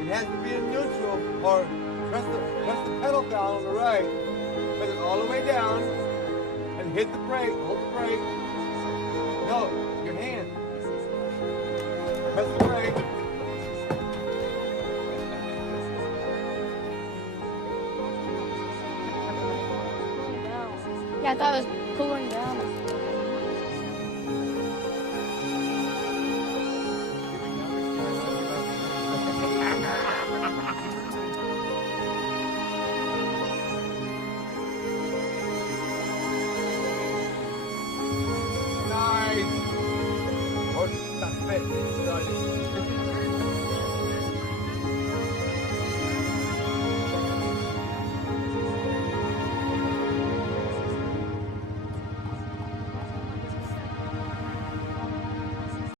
It has to be in neutral, or press the pedal down on the right. Press it all the way down, and hit the brake. Hold the brake. No, your hand. Press the brake. Yeah, I thought it was cooling down. Nice. Horse is not fit. It's starting.